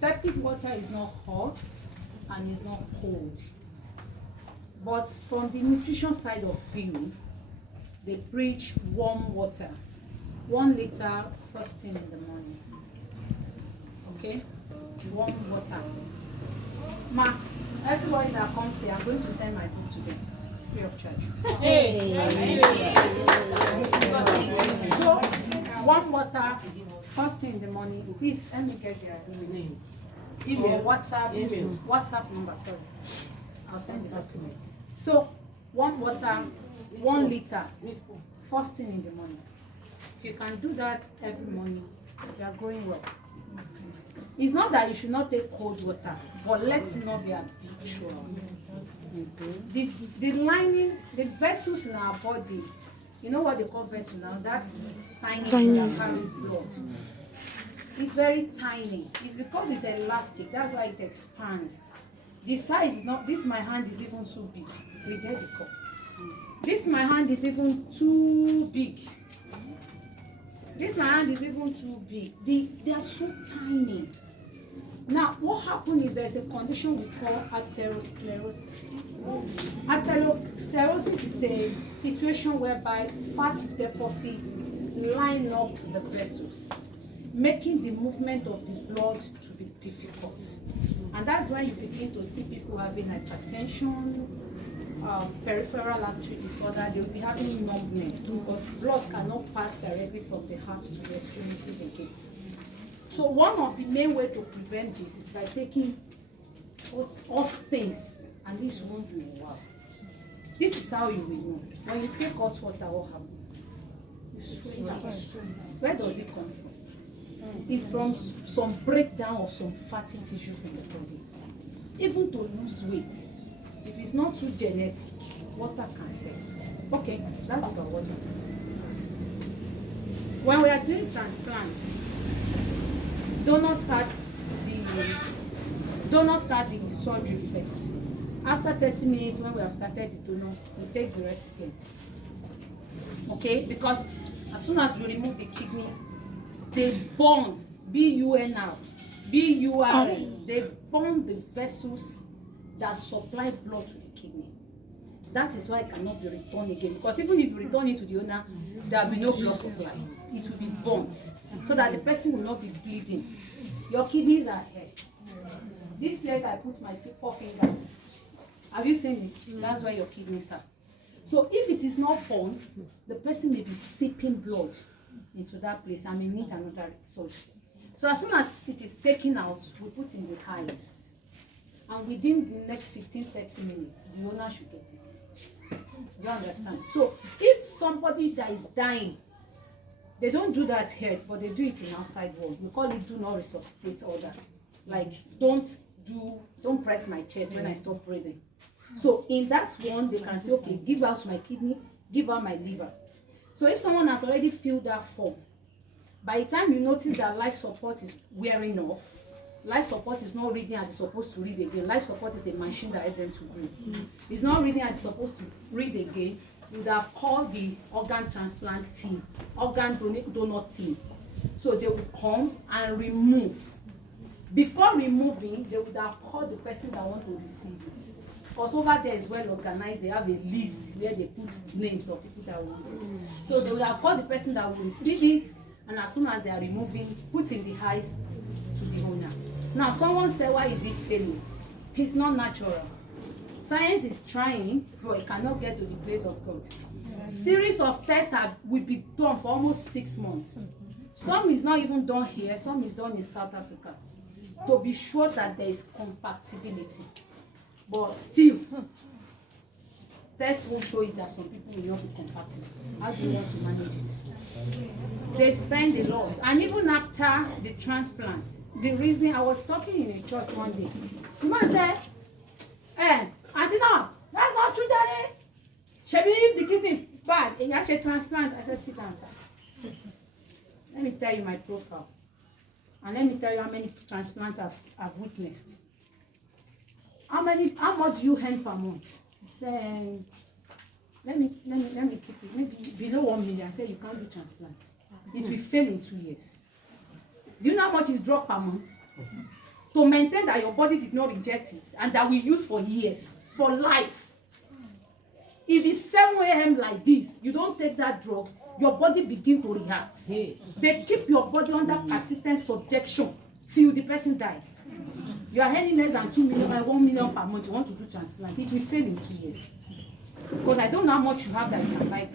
tepid water is not hot and it's not cold. But from the nutrition side of view, they preach warm water, 1 liter first thing in the morning. Okay, warm water. Ma, everybody that comes here, I'm going to send my book to them free of charge. Hey. So, warm water first thing in the morning. Please let me get their names. Email, WhatsApp number. Sorry, I'll send the document. So, warm water, 1 liter first thing in the morning. If you can do that every morning, you are growing well. It's not that you should not take cold water, but let's not be habitual. The lining, the vessels in our body, you know what they call vessel now? That's tiny that carries blood. It's very tiny. It's because it's elastic. That's why it expands. The size is not. This my hand is even too big. Reject the cup. This my hand is even too big. This my hand is even too big. They are so tiny. Now, what happens is there's a condition we call atherosclerosis. Atherosclerosis is a situation whereby fat deposits line up the vessels, making the movement of the blood to be difficult. And that's when you begin to see people having hypertension, peripheral artery disorder. They will be having numbness because blood cannot pass directly from the heart to the extremities again. So one of the main ways to prevent this is by taking hot things, and this once in a while. This is how you will know. When you take hot water, what happens? You swell out. Where does it come from? It's from some breakdown of some fatty tissues in the body. Even to lose weight, if it's not too genetic, water can help. Okay, that's about water. When we are doing transplants, donor starts the surgery first. After 30 minutes, when we have started the donor, we take the recipient. Okay, because as soon as we remove the kidney, they burn B-U-N-R, B-U-R-N. They burn the vessels that supply blood to the kidney. That is why it cannot be returned again. Because even if you return it to the owner, there will be no blood supply. It will be burnt so that the person will not be bleeding. Your kidneys are here. This place I put my 4 fingers. Have you seen it? That's where your kidneys are. So if it is not burnt, the person may be seeping blood into that place and may need another surgery. So as soon as it is taken out, we put in the hives. And within the next 15-30 minutes, the owner should get it. Do you understand? So if somebody that is dying, they don't do that here, but they do it in outside world. We call it do not resuscitate order. Like don't press my chest when I stop breathing. So in that one, they can say, okay, give out my kidney, give out my liver. So if someone has already filled that form, by the time you notice that life support is wearing off, life support is not reading as it's supposed to read again. Life support is a machine that helps them to breathe. It's not reading as it's supposed to read again. You would have called the organ transplant team, organ donor team. So they will come and remove. Before removing, they would have called the person that wants to receive it. Because over there is well organized, they have a list where they put names of people that want it. So they would have called the person that will receive it, and as soon as they are removing, put in the highs to the owner. Now, someone said, why is it failing? It's not natural. Science is trying, but it cannot get to the place of God. Series of tests will be done for almost 6 months. Some is not even done here, some is done in South Africa, to be sure that there is compatibility. But still, tests will show you that some people will not be compatible. How do you want to manage it? They spend a lot. And even after the transplant, the reason I was talking in a church one day, the man said, Auntie Nurse, that's not true, Daddy. Shebi, if the kidney bad and you actually transplant, I said, sit down, sir. Let me tell you my profile. And let me tell you how many transplants I've witnessed. How much do you earn per month? Say, let me keep it. Maybe below 1 million. I say you can't do transplants. It will fail in 2 years. Do you know how much is drug per month? to maintain that your body did not reject it and that we use for years, for life. If it's 7 a.m. like this, you don't take that drug, your body begin to react. They keep your body under persistent subjection till the person dies. You are earning less than 2 million, 1 million per month. You want to do transplant, it will fail in 2 years. Because I don't know how much you have that you can buy.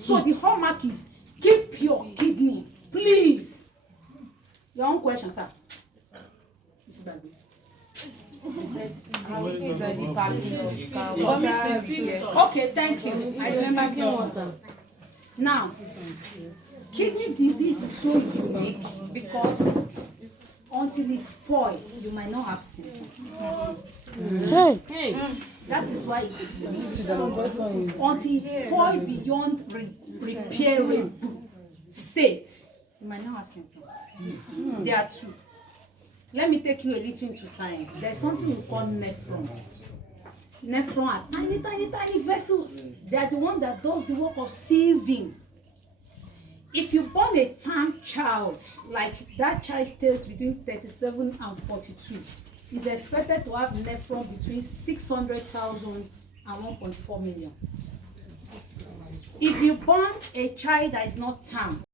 So the hallmark is keep your kidney, please. Your own question, sir. Okay, thank you. I remember saying water. Now, kidney disease is so unique because until it's spoiled, you might not have symptoms. That is why it's unique. Until it's spoiled beyond repairable state, you might not have symptoms. There are two. Let me take you a little into science. There's something we call nephron. Nephron are tiny, tiny, tiny vessels. They are the one that does the work of saving. If you born a term child, like that child stays between 37 and 42, is expected to have nephron between 600,000 and 1.4 million. If you born a child that is not term,